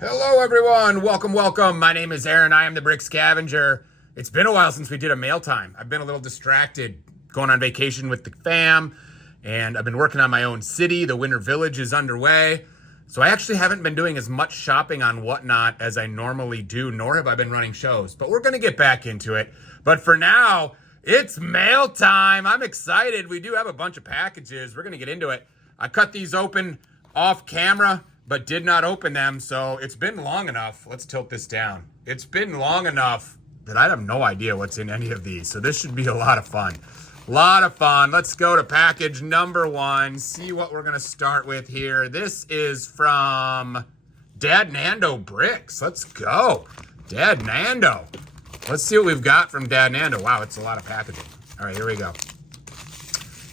Hello everyone, welcome. My name is Aaron, I am the Brick Scavenger. It's been a while since we did a mail time. I've been a little distracted going on vacation with the fam, and I've been working on my own city. The Winter Village is underway. So I actually haven't been doing as much shopping on WhatNot as I normally do, nor have I been running shows, but we're gonna get back into it. But for now, it's mail time. I'm excited. We do have a bunch of packages. We're gonna get into it. I cut these open off camera, but did not open them, so it's been long enough. Let's tilt this down. It's been long enough that I have no idea what's in any of these, so this should be a lot of fun. Let's go to package number one, see what we're gonna start with here. This is from Dad Nando Bricks. Let's go. Dad Nando. Let's see what we've got from Dad Nando. Wow, it's a lot of packaging. All right, here we go.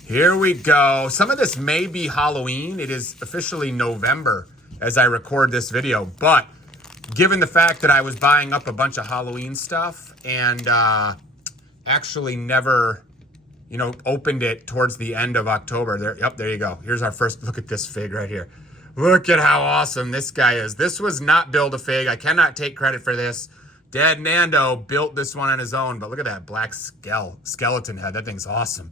Here we go. Some of this may be Halloween. It is officially November as I record this video, but given the fact that I was buying up a bunch of Halloween stuff and actually never, opened it towards the end of October. There you go. Here's our first look at this fig right here. Look at how awesome this guy is. This was not Build-A-Fig. I cannot take credit for this. Dad Nando built this one on his own, but look at that black skeleton head. That thing's awesome.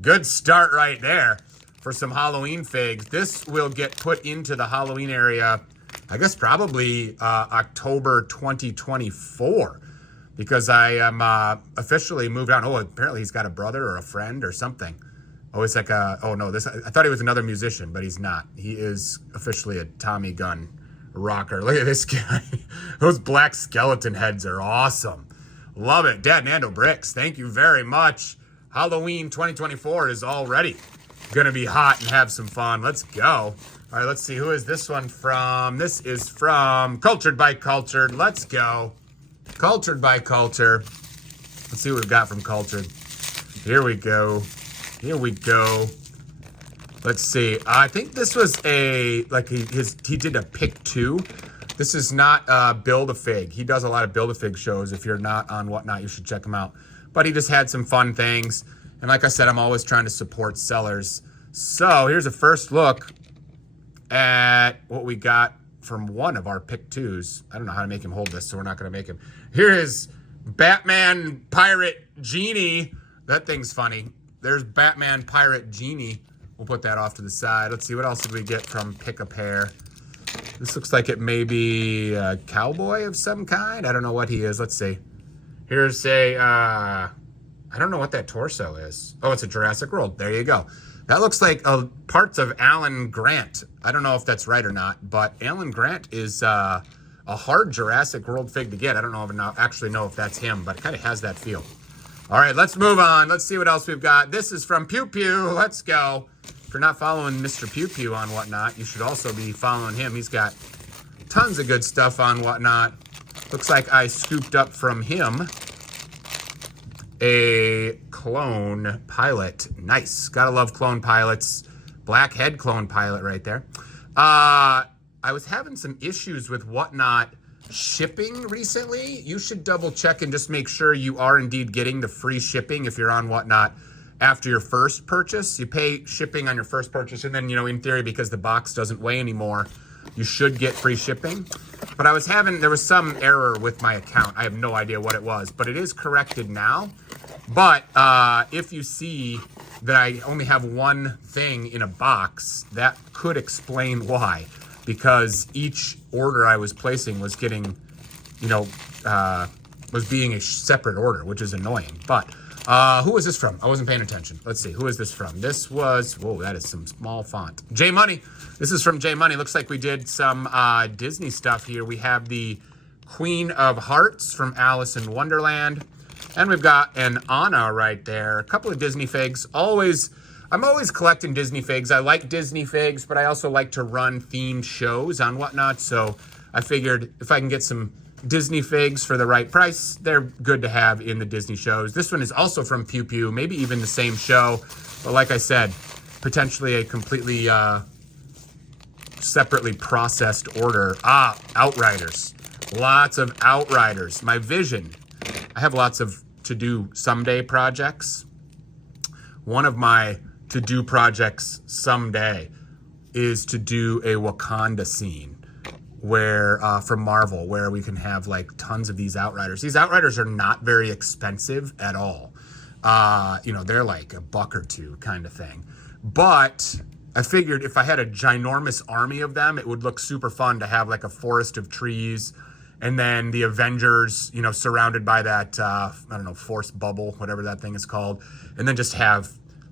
Good start right there for some Halloween figs. This will get put into the Halloween area, I guess probably October 2024, because I am officially moved on. Oh, apparently he's got a brother or a friend or something. Oh, it's like I thought he was another musician, but he's not. He is officially a Tommy Gunn rocker. Look at this guy. Those black skeleton heads are awesome. Love it. Dad Nando Bricks, thank you very much. Halloween 2024 is already gonna be hot and have some fun. Let's go. All right, let's see. Who is this one from? This is from Cultured by Cultured. Let's go. Cultured by Culture. Let's see what we've got from Cultured. Here we go. Let's see. I think this was he did a pick two. This is not Build-A-Fig. He does a lot of Build-A-Fig shows. If you're not on WhatNot, you should check him out. But he just had some fun things. And like I said, I'm always trying to support sellers. So here's a first look at what we got from one of our pick twos. I don't know how to make him hold this, so we're not going to make him. Here is Batman Pirate Genie. That thing's funny. There's Batman Pirate Genie. We'll put that off to the side. Let's see, what else did we get from Pick a Pair? This looks like it may be a cowboy of some kind. I don't know what he is. Let's see. Here's a, I don't know what that torso is. Oh, it's a Jurassic World. There you go. That looks like parts of Alan Grant. I don't know if that's right or not, but Alan Grant is a hard Jurassic World fig to get. I don't actually know if that's him, but it kind of has that feel. All right, let's move on. Let's see what else we've got. This is from Pew Pew. Let's go. If you're not following Mr. Pew Pew on WhatNot, you should also be following him. He's got tons of good stuff on WhatNot. Looks like I scooped up from him a clone pilot. Nice. Gotta love clone pilots. Blackhead clone pilot right there. I was having some issues with WhatNot shipping recently. You should double check and just make sure you are indeed getting the free shipping if you're on WhatNot after your first purchase. You pay shipping on your first purchase, and then, in theory, because the box doesn't weigh anymore, you should get free shipping. But there was some error with my account. I have no idea what it was, but it is corrected now. But if you see that I only have one thing in a box, that could explain why. Because each order I was placing was getting, was being a separate order, which is annoying. But who was this from? I wasn't paying attention. Let's see. Who is this from? This was, whoa, that is some small font. J Money. This is from J Money. Looks like we did some Disney stuff here. We have the Queen of Hearts from Alice in Wonderland. And we've got an Anna right there. A couple of Disney figs. I'm always collecting Disney figs. I like Disney figs, but I also like to run themed shows on WhatNot. So I figured if I can get some Disney figs for the right price, they're good to have in the Disney shows. This one is also from Pew Pew, maybe even the same show. But like I said, potentially a completely separately processed order. Outriders. Lots of Outriders. My vision. I have lots of to-do someday projects. One of my to-do projects someday is to do a Wakanda scene where from Marvel, where we can have like tons of these Outriders. These Outriders are not very expensive at all. You know, they're like $1 or $2 kind of thing. But I figured if I had a ginormous army of them, it would look super fun to have like a forest of trees, and then the Avengers, you know, surrounded by that, I don't know, force bubble, whatever that thing is called. And then just have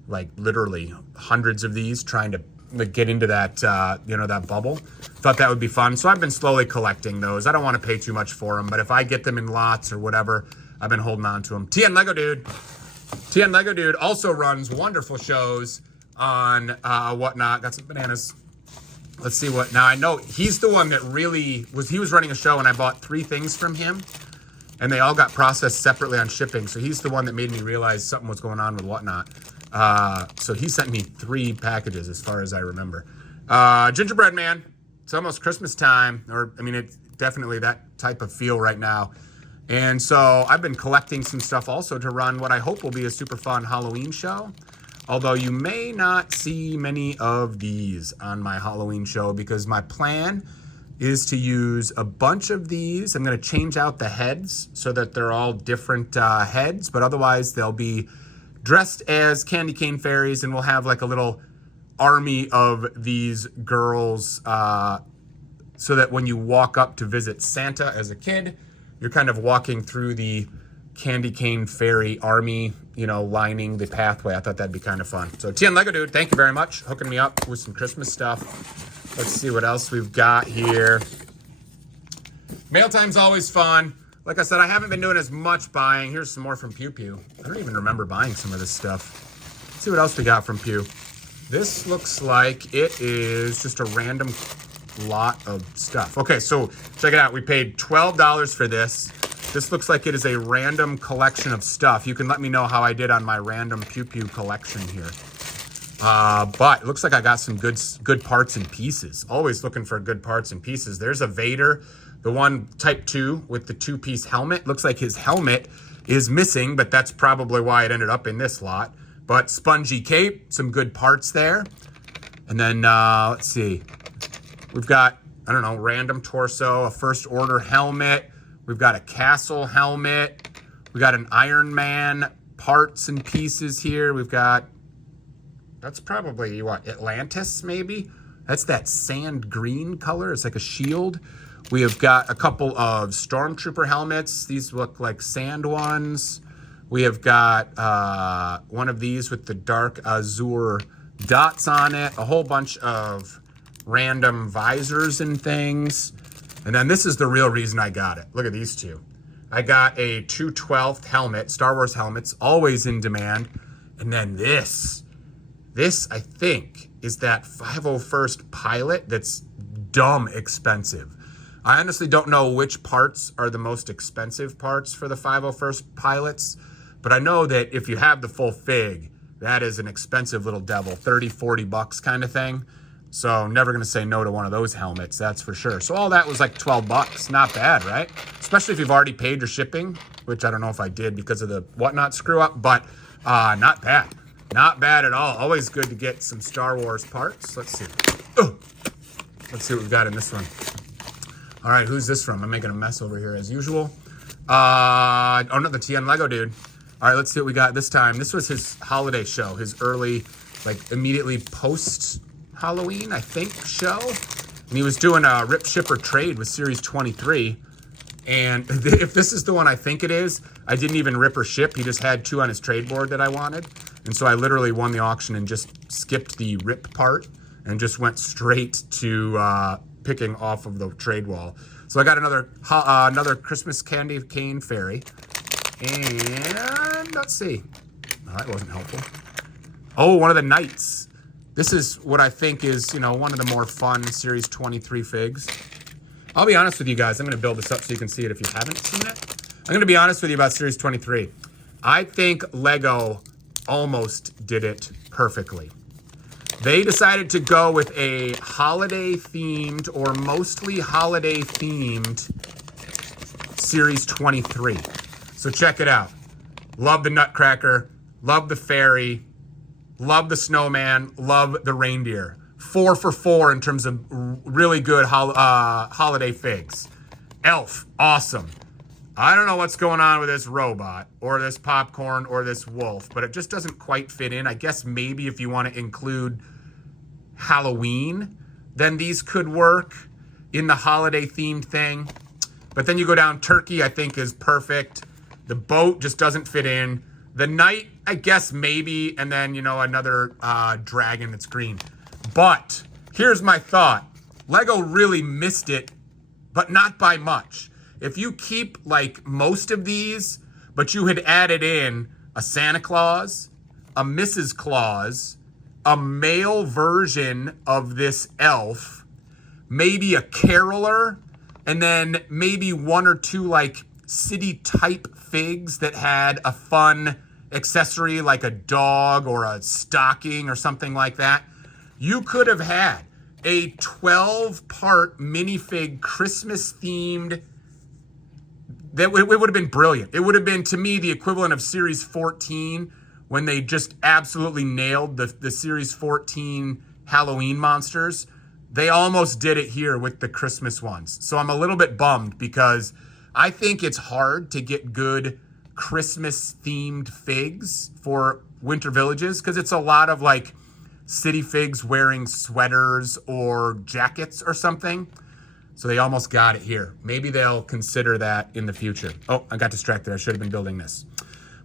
like literally hundreds of these trying to like get into that, you know, that bubble. Thought that would be fun. So I've been slowly collecting those. I don't want to pay too much for them, but if I get them in lots or whatever, I've been holding on to them. TN Lego Dude. TN Lego Dude also runs wonderful shows on WhatNot. Got some bananas. Let's see what, now I know he's the one that really he was running a show and I bought 3 things from him and they all got processed separately on shipping. So he's the one that made me realize something was going on with WhatNot. So he sent me 3 packages as far as I remember. Gingerbread Man. It's almost Christmas time, or I mean, it's definitely that type of feel right now. And so I've been collecting some stuff also to run what I hope will be a super fun Halloween show. Although you may not see many of these on my Halloween show because my plan is to use a bunch of these. I'm going to change out the heads so that they're all different heads, but otherwise they'll be dressed as candy cane fairies, and we'll have like a little army of these girls so that when you walk up to visit Santa as a kid, you're kind of walking through the candy cane fairy army, you know, lining the pathway. I thought that'd be kind of fun. So TN Lego Dude, thank you very much, hooking me up with some Christmas stuff. Let's see what else we've got here. Mail time's always fun. Like I said, I haven't been doing as much buying. Here's some more from Pew Pew. I don't even remember buying some of this stuff. Let's see what else we got from Pew. This looks like it is just a random lot of stuff. Okay, so check it out. We paid $12 for this. This looks like it is a random collection of stuff. You can let me know how I did on my random Pew Pew collection here. But it looks like I got some good parts and pieces. Always looking for good parts and pieces. There's a Vader, the one Type 2 with the 2-piece helmet. Looks like his helmet is missing, but that's probably why it ended up in this lot. But spongy cape, some good parts there. And then, let's see. We've got, I don't know, random torso, a First Order helmet. We've got a Castle helmet. We got an Iron Man parts and pieces here. We've got, that's probably what, Atlantis maybe? That's that sand green color. It's like a shield. We have got a couple of Stormtrooper helmets. These look like sand ones. We have got one of these with the dark azure dots on it. A whole bunch of random visors and things. And then this is the real reason I got it. Look at these two. I got a 2/12 helmet, Star Wars helmets, always in demand. And then this I think is that 501st Pilot that's dumb expensive. I honestly don't know which parts are the most expensive parts for the 501st Pilots, but I know that if you have the full fig, that is an expensive little devil, 30, 40 bucks kind of thing. So I'm never going to say no to one of those helmets, that's for sure. So all that was like 12 bucks. Not bad, right? Especially if you've already paid your shipping, which I don't know if I did because of the WhatNot screw up, but not bad. Not bad at all. Always good to get some Star Wars parts. Let's see. Oh, let's see what we've got in this one. All right, who's this from? I'm making a mess over here as usual. Oh no, the TN Lego Dude. All right, let's see what we got this time. This was his holiday show, his early, like immediately post Halloween, I think, show. And he was doing a rip, ship, or trade with Series 23. And if this is the one I think it is, I didn't even rip or ship. He just had 2 on his trade board that I wanted. And so I literally won the auction and just skipped the rip part and just went straight to picking off of the trade wall. So I got another Christmas candy cane fairy. And let's see. Oh, that wasn't helpful. Oh, one of the knights. This is what I think is, you know, one of the more fun Series 23 figs. I'll be honest with you guys. I'm going to build this up so you can see it if you haven't seen it. I'm going to be honest with you about Series 23. I think Lego almost did it perfectly. They decided to go with a holiday-themed or mostly holiday-themed Series 23. So check it out. Love the Nutcracker. Love the fairy. Love the snowman, love the reindeer. 4 for 4 in terms of really good holiday figs. Elf, awesome. I don't know what's going on with this robot or this popcorn or this wolf, but it just doesn't quite fit in. I guess maybe if you want to include Halloween, then these could work in the holiday themed thing. But then you go down, turkey I think is perfect. The boat just doesn't fit in. The knight, I guess maybe, and then, you know, another dragon that's green. But here's my thought. Lego really missed it, but not by much. If you keep like most of these, but you had added in a Santa Claus, a Mrs. Claus, a male version of this elf, maybe a caroler, and then maybe 1 or 2 like city type figs that had a fun accessory like a dog or a stocking or something like that, you could have had a 12-part minifig Christmas themed. It would have been brilliant. It would have been, to me, the equivalent of Series 14 when they just absolutely nailed the Series 14 Halloween monsters. They almost did it here with the Christmas ones. So I'm a little bit bummed because I think it's hard to get good Christmas-themed figs for winter villages because it's a lot of like city figs wearing sweaters or jackets or something. So they almost got it here. Maybe they'll consider that in the future. Oh, I got distracted. I should have been building this.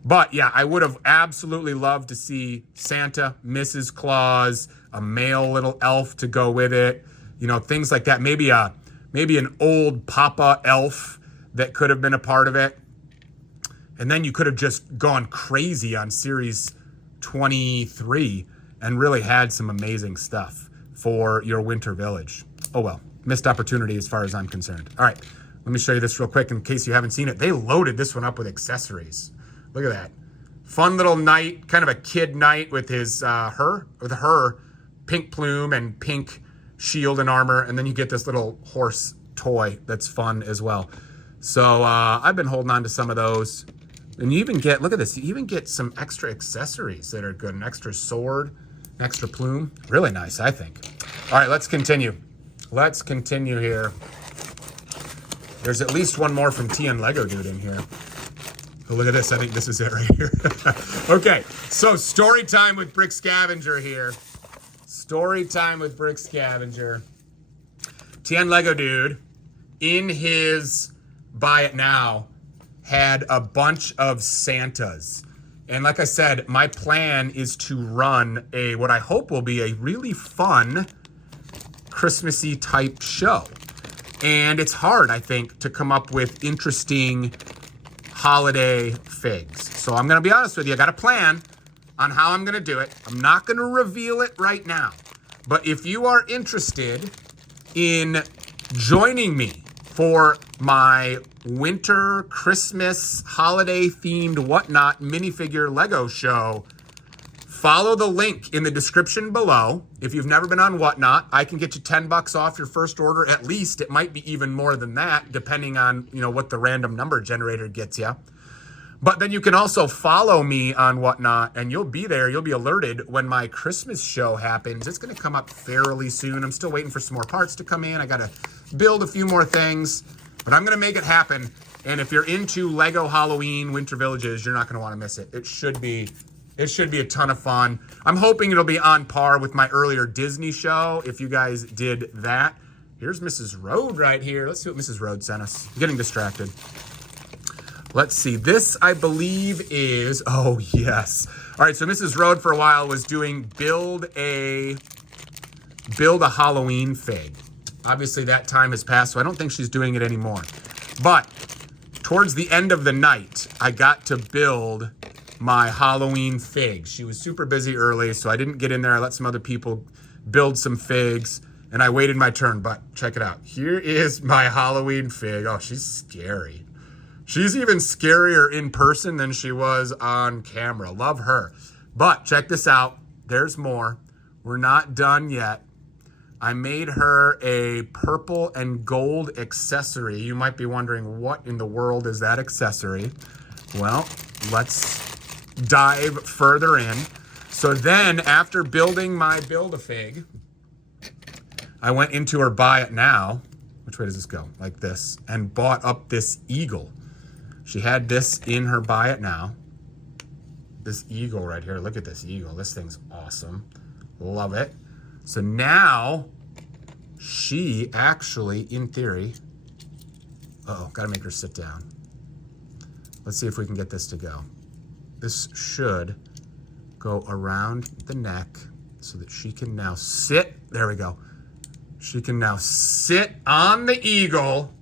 But yeah, I would have absolutely loved to see Santa, Mrs. Claus, a male little elf to go with it. You know, things like that. Maybe an old Papa elf that could have been a part of it. And then you could have just gone crazy on Series 23 and really had some amazing stuff for your winter village. Oh well. Missed opportunity as far as I'm concerned. All right, let me show you this real quick in case you haven't seen it. They loaded this one up with accessories. Look at that. Fun little knight, kind of a kid knight with his her pink plume and pink shield and armor. And then you get this little horse toy that's fun as well. So I've been holding on to some of those. And you even get, look at this, you even get some extra accessories that are good. An extra sword, an extra plume. Really nice, I think. All right, let's continue. Let's continue here. There's at least one more from TN Lego Dude in here. Oh, look at this. I think this is it right here. Okay, so story time with Brick Scavenger here. Story time with Brick Scavenger. TN Lego Dude, in his buy it now, had a bunch of Santas. And like I said, my plan is to run what I hope will be a really fun Christmassy type show. And it's hard, I think, to come up with interesting holiday figs. So I'm going to be honest with you. I got a plan on how I'm going to do it. I'm not going to reveal it right now. But if you are interested in joining me for my winter, Christmas, holiday-themed WhatNot minifigure Lego show, follow the link in the description below. If you've never been on WhatNot, I can get you $10 off your first order. At least it might be even more than that, depending on, you know, what the random number generator gets you. But then you can also follow me on WhatNot, and you'll be there. You'll be alerted when my Christmas show happens. It's going to come up fairly soon. I'm still waiting for some more parts to come in. I got to build a few more things, but I'm going to make it happen. And if you're into Lego Halloween Winter Villages, you're not going to want to miss it. It should be a ton of fun. I'm hoping it'll be on par with my earlier Disney show, if you guys did that. Here's Mrs. Road right here. Let's see what Mrs. Road sent us. I'm getting distracted. Let's see. This, I believe, is... Oh, yes. All right, so Mrs. Road for a while was doing build a Halloween fig. Obviously, that time has passed, so I don't think she's doing it anymore. But towards the end of the night, I got to build my Halloween fig. She was super busy early, so I didn't get in there. I let some other people build some figs, and I waited my turn. But check it out. Here is my Halloween fig. Oh, she's scary. She's even scarier in person than she was on camera. Love her. But check this out. There's more. We're not done yet. I made her a purple and gold accessory. You might be wondering, what in the world is that accessory? Well, let's dive further in. So then, after building my Build-A-Fig, I went into her buy it now. Which way does this go? Like this. And bought up this eagle. She had this in her buy it now. This eagle right here. Look at this eagle. This thing's awesome. Love it. So now she actually, in theory, gotta make her sit down. Let's see if we can get this to go. This should go around the neck so that she can now sit. There we go. She can now sit on the eagle.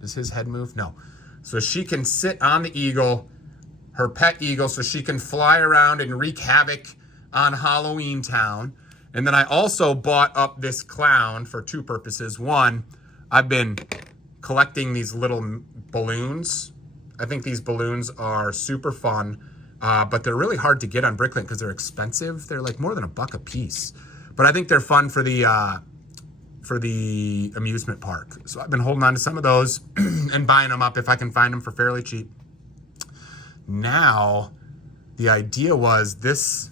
Does his head move? No. So she can sit on the eagle, her pet eagle, so she can fly around and wreak havoc on Halloween Town. And then I also bought up this clown for two purposes. One, I've been collecting these little balloons. I think these balloons are super fun, but they're really hard to get on Bricklink because they're expensive. They're like more than $1 a piece. But I think they're fun for the amusement park. So I've been holding on to some of those and buying them up if I can find them for fairly cheap. Now, the idea was this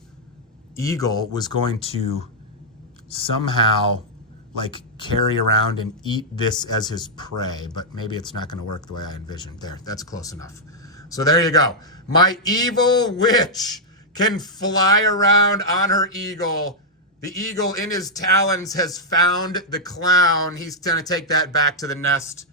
eagle was going to somehow like carry around and eat this as his prey, but maybe it's not going to work the way I envisioned. There, that's close enough. So there you go. My evil witch can fly around on her eagle. The eagle in his talons has found the clown. He's going to take that back to the nest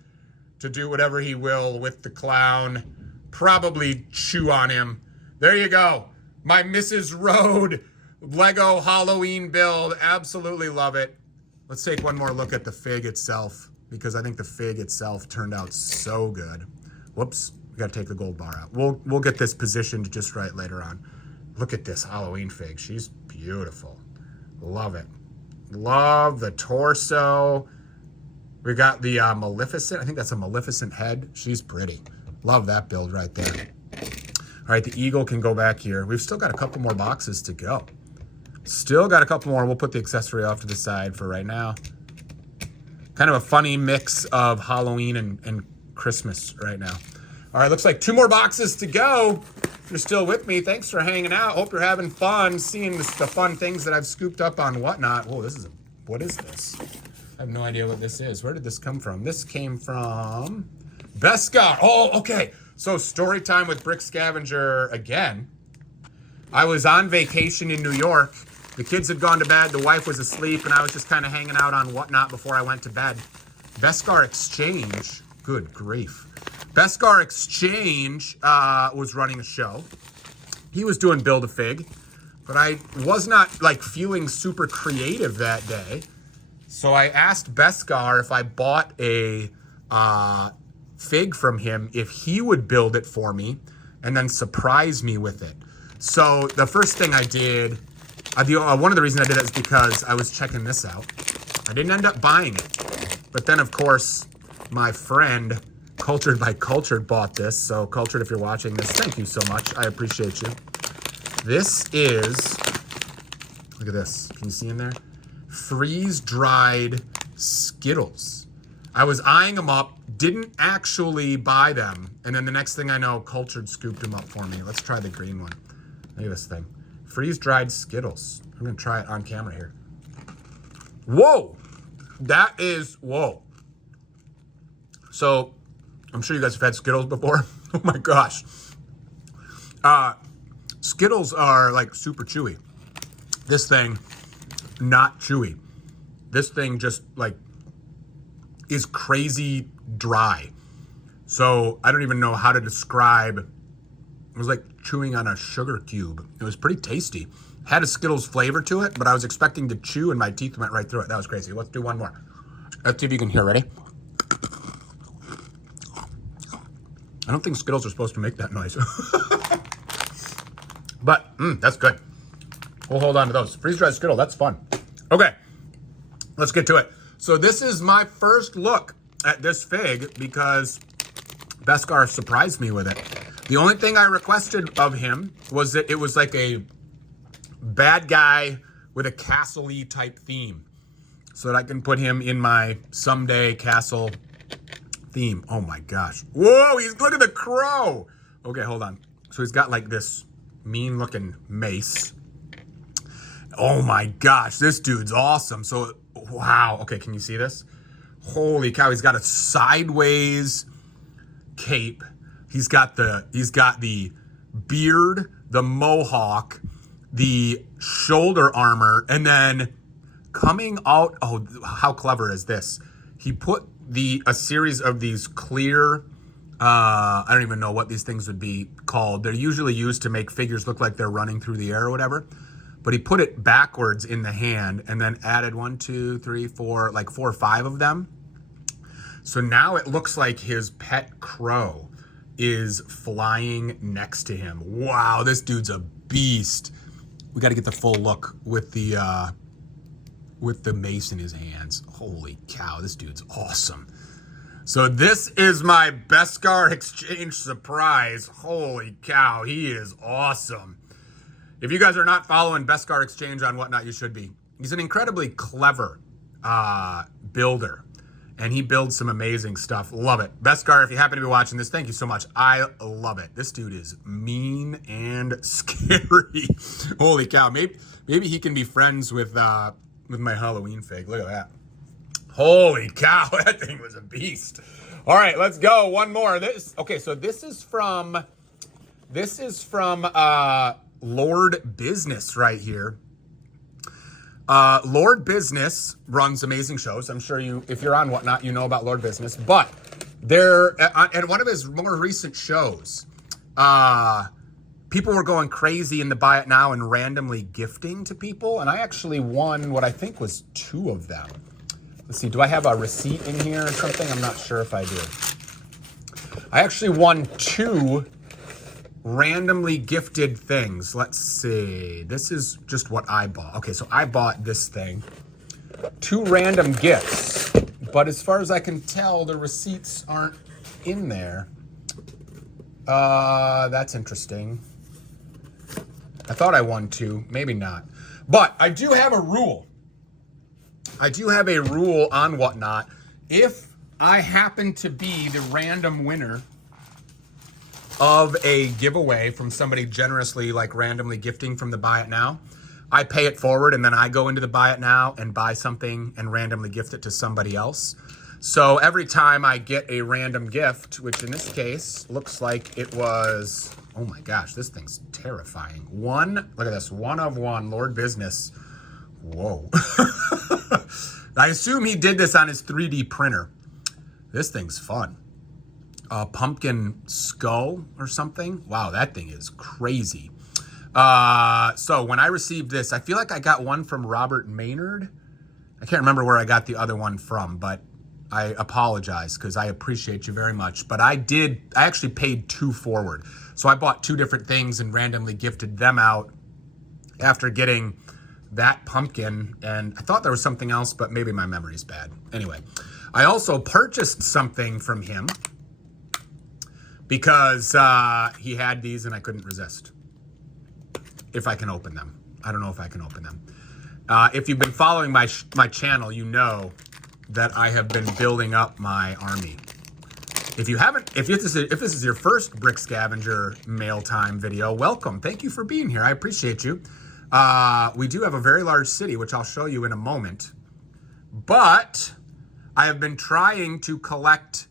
to do whatever he will with the clown. Probably chew on him. There you go. My Mrs. Road Lego Halloween build. Absolutely love it. Let's take one more look at the fig itself, because I think the fig itself turned out so good. Whoops, we got to take the gold bar out. We'll get this positioned just right later on. Look at this Halloween fig. She's beautiful. Love it. Love the torso. We got the Maleficent. I think that's a Maleficent head. She's pretty. Love that build right there. All right, the eagle can go back here. We've still got a couple more boxes to go. Still got a couple more. We'll put the accessory off to the side for right now. Kind of a funny mix of Halloween and Christmas right now. All right, looks like 2 more boxes to go. If you're still with me, thanks for hanging out. Hope you're having fun seeing the fun things that I've scooped up on WhatNot. Oh, what is this? I have no idea what this is. Where did this come from? This came from Beskar. Oh, okay. So story time with Brick Scavenger again. I was on vacation in New York. The kids had gone to bed. The wife was asleep, and I was just kind of hanging out on WhatNot before I went to bed. Beskar Exchange. Good grief. Beskar Exchange was running a show. He was doing Build-A-Fig, but I was not like feeling super creative that day. So I asked Beskar if I bought a fig from him, if he would build it for me and then surprise me with it. So the first thing I did, one of the reasons I did that is because I was checking this out. I didn't end up buying it. But then, of course, my friend, Cultured by Cultured, bought this. So, Cultured, if you're watching this, thank you so much. I appreciate you. This is, look at this. Can you see in there? Freeze-dried Skittles. I was eyeing them up, didn't actually buy them. And then the next thing I know, Cultured scooped them up for me. Let's try the green one. Look at this thing. Freeze-dried Skittles. I'm going to try it on camera here. Whoa! That is, whoa. So, I'm sure you guys have had Skittles before. Oh my gosh. Skittles are like super chewy. This thing, not chewy. This thing just like is crazy dry. So I don't even know how to describe. It was like chewing on a sugar cube. It was pretty tasty. Had a Skittles flavor to it, but I was expecting to chew and my teeth went right through it. That was crazy. Let's do one more. Let's see if you can hear. Ready? I don't think Skittles are supposed to make that noise. But, that's good. We'll hold on to those. Freeze-dried Skittle, that's fun. Okay, let's get to it. So this is my first look at this fig because Beskar surprised me with it. The only thing I requested of him was that it was like a bad guy with a castle-y type theme so that I can put him in my someday castle theme. Oh my gosh. Whoa, look at the crow. Okay, hold on. So he's got like this mean looking mace. Oh my gosh, this dude's awesome. So Wow. Okay, can you see this? Holy cow, he's got a sideways cape. He's got the beard, the mohawk, the shoulder armor, and then coming out, oh, how clever is this? He put a series of these clear, I don't even know what these things would be called. They're usually used to make figures look like they're running through the air or whatever. But he put it backwards in the hand and then added 1, 2, 3, 4, like 4 or 5 of them. So now it looks like his pet crow is flying next to him. Wow, this dude's a beast. We got to get the full look with the mace in his hands. Holy cow, this dude's awesome. So this is my Beskar exchange surprise. Holy cow, he is awesome. If you guys are not following Beskar Exchange on Whatnot, you should be. He's an incredibly clever builder, and he builds some amazing stuff. Love it. Beskar, if you happen to be watching this, thank you so much. I love it. This dude is mean and scary. Holy cow. Maybe he can be friends with my Halloween fig. Look at that. Holy cow, that thing was a beast. All right, let's go. One more. So this is from Lord Business right here. Lord Business runs amazing shows. I'm sure if you're on Whatnot, you know about Lord Business. But they're at one of his more recent shows, people were going crazy in the Buy It Now and randomly gifting to people. And I actually won what I think was 2 of them. Let's see, do I have a receipt in here or something? I'm not sure if I do. I actually won 2 randomly gifted things. Let's see. This is just what I bought. Okay, so I bought this thing. 2 random gifts. But as far as I can tell, the receipts aren't in there. That's interesting. I thought I won 2. Maybe not. But I do have a rule. I do have a rule on Whatnot. If I happen to be the random winner of a giveaway from somebody generously, like randomly gifting from the Buy It Now, I pay it forward and then I go into the Buy It Now and buy something and randomly gift it to somebody else. So every time I get a random gift, which in this case looks like it was, oh my gosh, this thing's terrifying. Look at this, 1 of 1, Lord Business. Whoa. I assume he did this on his 3D printer. This thing's fun. A pumpkin skull or something. Wow, that thing is crazy. So when I received this, I feel like I got one from Robert Maynard. I can't remember where I got the other one from, but I apologize because I appreciate you very much. But I actually paid 2 forward. So I bought 2 different things and randomly gifted them out after getting that pumpkin. And I thought there was something else, but maybe my memory's bad. Anyway, I also purchased something from him because he had these and I couldn't resist. If I can open them. I don't know if I can open them. If you've been following my channel, you know that I have been building up my army. If you haven't, if this is your first Brick Scavenger mail time video, welcome. Thank you for being here. I appreciate you. We do have a very large city, which I'll show you in a moment. But I have been trying to collect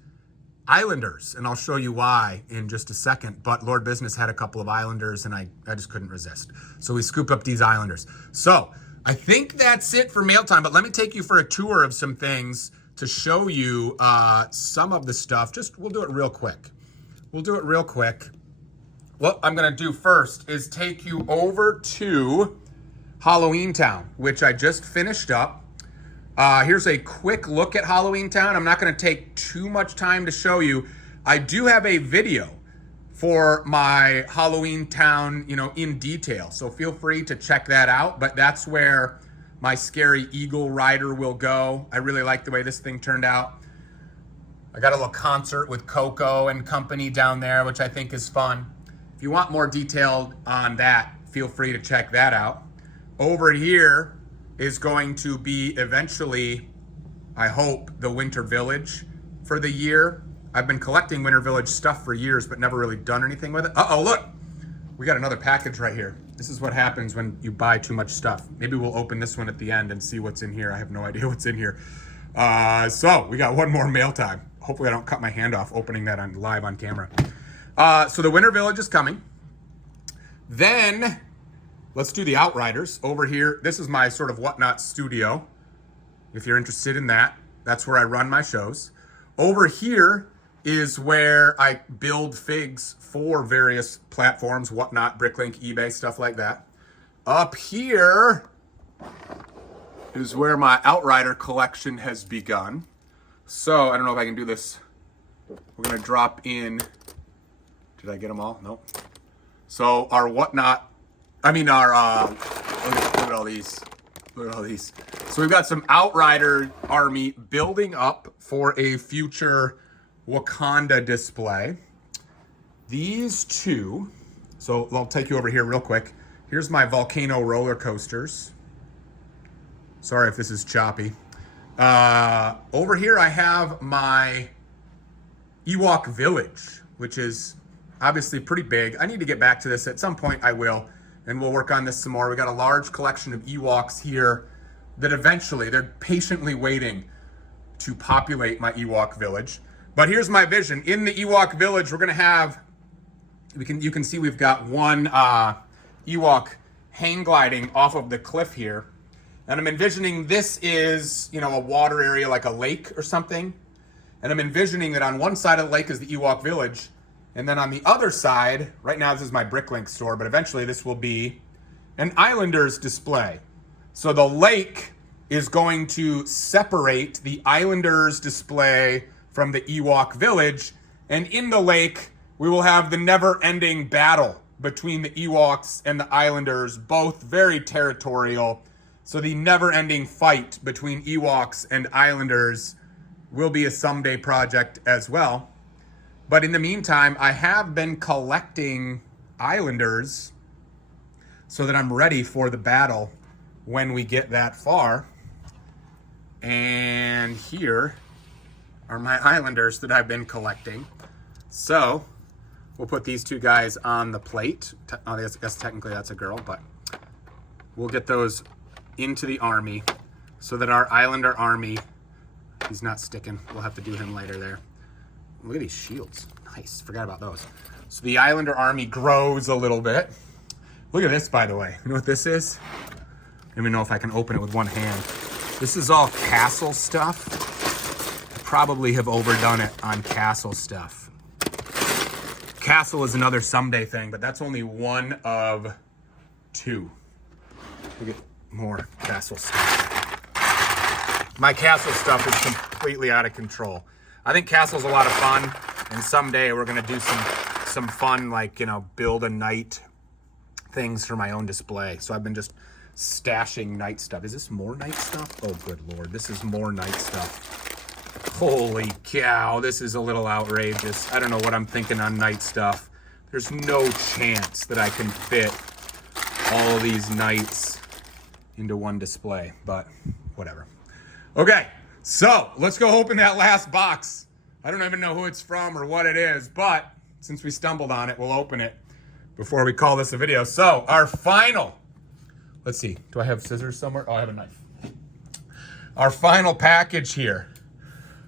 Islanders, and I'll show you why in just a second. But Lord Business had a couple of Islanders, and I just couldn't resist. So we scooped up these Islanders. So I think that's it for mail time, but let me take you for a tour of some things to show you some of the stuff. We'll do it real quick. What I'm gonna do first is take you over to Halloween Town, which I just finished up. Here's a quick look at Halloween Town. I'm not gonna take too much time to show you. I do have a video for my Halloween Town, in detail. So feel free to check that out, but that's where my scary eagle rider will go. I really like the way this thing turned out. I got a little concert with Coco and company down there, which I think is fun. If you want more detail on that, feel free to check that out. Over here is going to be eventually, I hope, the Winter Village for the year. I've been collecting Winter Village stuff for years, but never really done anything with it. Uh-oh, look, we got another package right here. This is what happens when you buy too much stuff. Maybe we'll open this one at the end and see what's in here. I have no idea what's in here. So we got one more mail time. Hopefully I don't cut my hand off opening that on live on camera. So the Winter Village is coming. Then let's do the Outriders over here. This is my sort of WhatNot studio. If you're interested in that, that's where I run my shows. Over here is where I build figs for various platforms, WhatNot, Bricklink, eBay, stuff like that. Up here is where my Outrider collection has begun. So I don't know if I can do this. We're gonna drop in. Did I get them all? Nope. So our WhatNot, look at all these. Look at all these. So we've got some Outrider army building up for a future Wakanda display. These two, so I'll take you over here real quick. Here's my volcano roller coasters. Sorry if this is choppy. Over here I have my Ewok Village, which is obviously pretty big. I need to get back to this. At some point I will, and we'll work on this some more. We got a large collection of Ewoks here that eventually, they're patiently waiting to populate my Ewok Village. But here's my vision. In the Ewok Village, we're gonna have, you can see we've got one Ewok hang gliding off of the cliff here. And I'm envisioning this is, a water area like a lake or something. And I'm envisioning that on one side of the lake is the Ewok Village. And then on the other side, right now this is my Bricklink store, but eventually this will be an Islanders display. So the lake is going to separate the Islanders display from the Ewok Village. And in the lake, we will have the never-ending battle between the Ewoks and the Islanders, both very territorial. So the never-ending fight between Ewoks and Islanders will be a someday project as well. But in the meantime, I have been collecting Islanders so that I'm ready for the battle when we get that far. And here are my Islanders that I've been collecting. So we'll put these two guys on the plate. I guess technically that's a girl, but we'll get those into the army so that our Islander army, he's not sticking. We'll have to do him later there. Look at these shields. Nice. Forgot about those. So the Islander army grows a little bit. Look at this, by the way. You know what this is? I don't even know if I can open it with one hand. This is all castle stuff. I probably have overdone it on castle stuff. Castle is another someday thing, but that's only one of two. Look at more castle stuff. My castle stuff is completely out of control. I think castle's a lot of fun, and someday we're gonna do some fun, like, build a knight things for my own display. So I've been just stashing knight stuff. Is this more knight stuff? Oh, good Lord, this is more knight stuff. Holy cow, this is a little outrageous. I don't know what I'm thinking on knight stuff. There's no chance that I can fit all of these knights into one display, but whatever. Okay, so let's go open that last box. I don't even know who it's from or what it is, but since we stumbled on it, we'll open it before we call this a video. So our final, let's see, do I have scissors somewhere? Oh, I have a knife. Our final package here.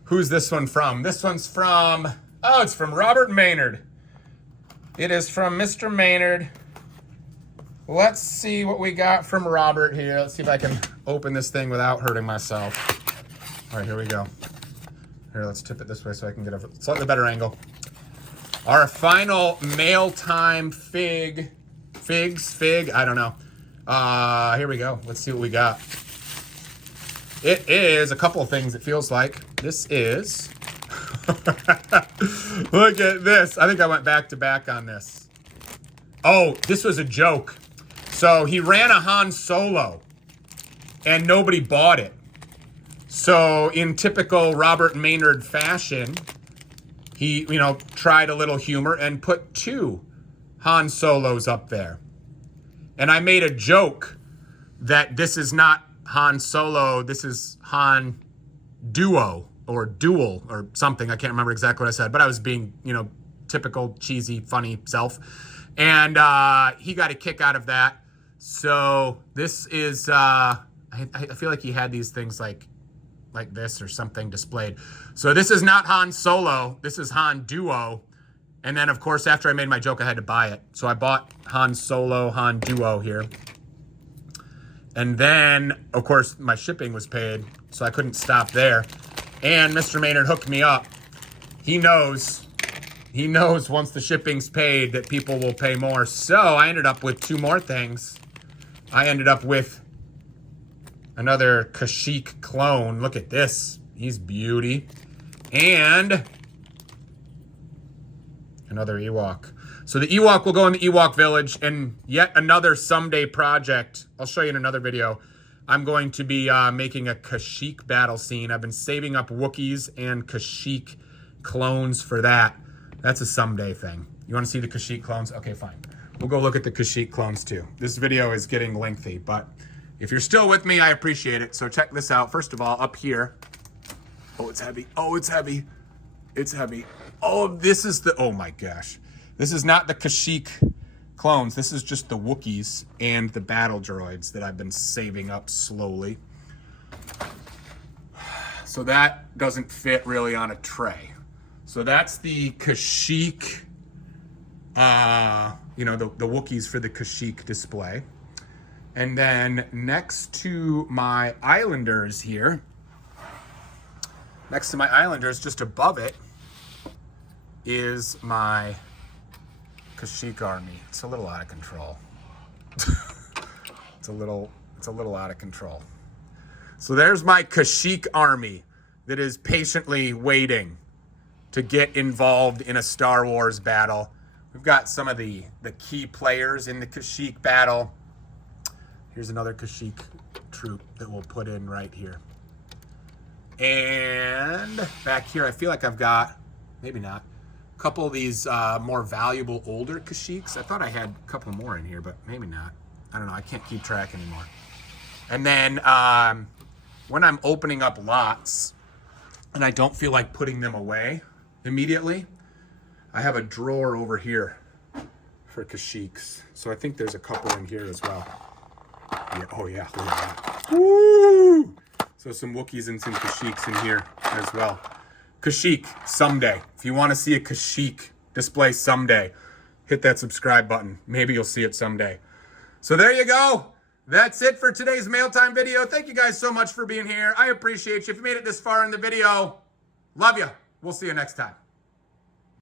Who's this one from? This one's from, it's from Robert Maynard. It is from Mr. Maynard. Let's see what we got from Robert here. Let's see if I can open this thing without hurting myself. All right, here we go. Here, let's tip it this way so I can get a slightly better angle. Our final mail time fig, I don't know. Here we go. Let's see what we got. It is a couple of things, it feels like. This is, look at this. I think I went back to back on this. Oh, this was a joke. So he ran a Han Solo and nobody bought it. So in typical Robert Maynard fashion, he, tried a little humor and put two Han Solos up there. And I made a joke that this is not Han Solo, this is Han Duo or Duel or something. I can't remember exactly what I said, but I was being, typical cheesy, funny self. And he got a kick out of that. So this is, I feel like he had these things like this or something displayed. So this is not Han Solo. This is Han Duo. And then, of course, after I made my joke, I had to buy it. So I bought Han Solo, Han Duo here. And then, of course, my shipping was paid, so I couldn't stop there. And Mr. Maynard hooked me up. He knows once the shipping's paid that people will pay more. So I ended up with 2 more things. I ended up with another Kashyyyk clone. Look at this. He's beauty. And another Ewok. So the Ewok will go in the Ewok village, and yet another someday project. I'll show you in another video. I'm going to be making a Kashyyyk battle scene. I've been saving up Wookiees and Kashyyyk clones for that. That's a someday thing. You want to see the Kashyyyk clones? Okay, fine. We'll go look at the Kashyyyk clones too. This video is getting lengthy, but if you're still with me, I appreciate it. So check this out. First of all, up here. Oh, it's heavy. Oh, it's heavy. It's heavy. Oh, this is the, oh my gosh. This is not the Kashyyyk clones. This is just the Wookiees and the battle droids that I've been saving up slowly. So that doesn't fit really on a tray. So that's the Kashyyyk, you know, the Wookiees for the Kashyyyk display. And then next to my Islanders here, just above it, is my Kashyyyk army. It's a little out of control. It's a little out of control. So there's my Kashyyyk army that is patiently waiting to get involved in a Star Wars battle. We've got some of the key players in the Kashyyyk battle. Here's another Kashyyyk troop that we'll put in right here. And back here, I feel like I've got, maybe not, a couple of these more valuable older Kashyyks. I thought I had a couple more in here, but maybe not. I don't know. I can't keep track anymore. And then when I'm opening up lots and I don't feel like putting them away immediately, I have a drawer over here for Kashyyks. So I think there's a couple in here as well. Yeah, oh yeah, look at that. Woo! So some Wookiees and some Kashyyks in here as well. Kashyyyk someday. If you want to see a Kashyyyk display someday, hit that subscribe button. Maybe you'll see it someday. So there you go. That's it for today's mail time video. Thank you guys so much for being here. I appreciate you. If you made it this far in the video, love you. We'll see you next time.